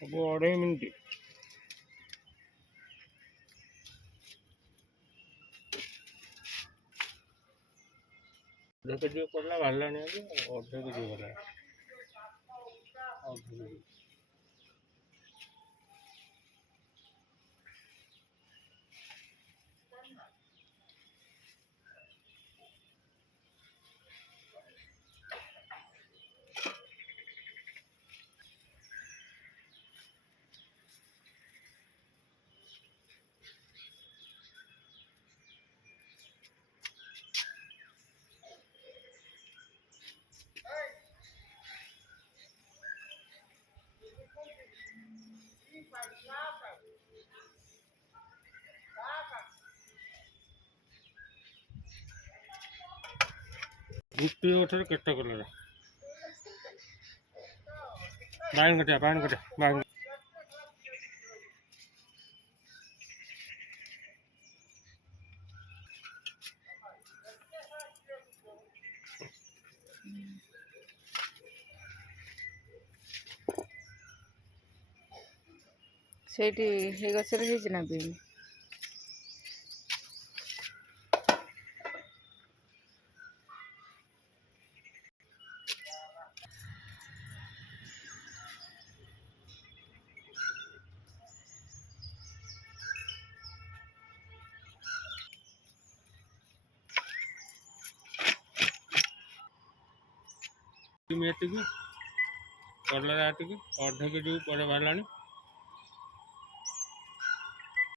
अब 2.5 मिनिट अध केजी पड़ा बाहर अध केजी गला अध केजी गुप्ती उठे केटा कलर बाहन कटिया बाहन ସେଇଠି ହେଇ ଗଛରେ ହେଇଛି ନା ବିମ୍? कलर आटिक अध केजी पर बाहर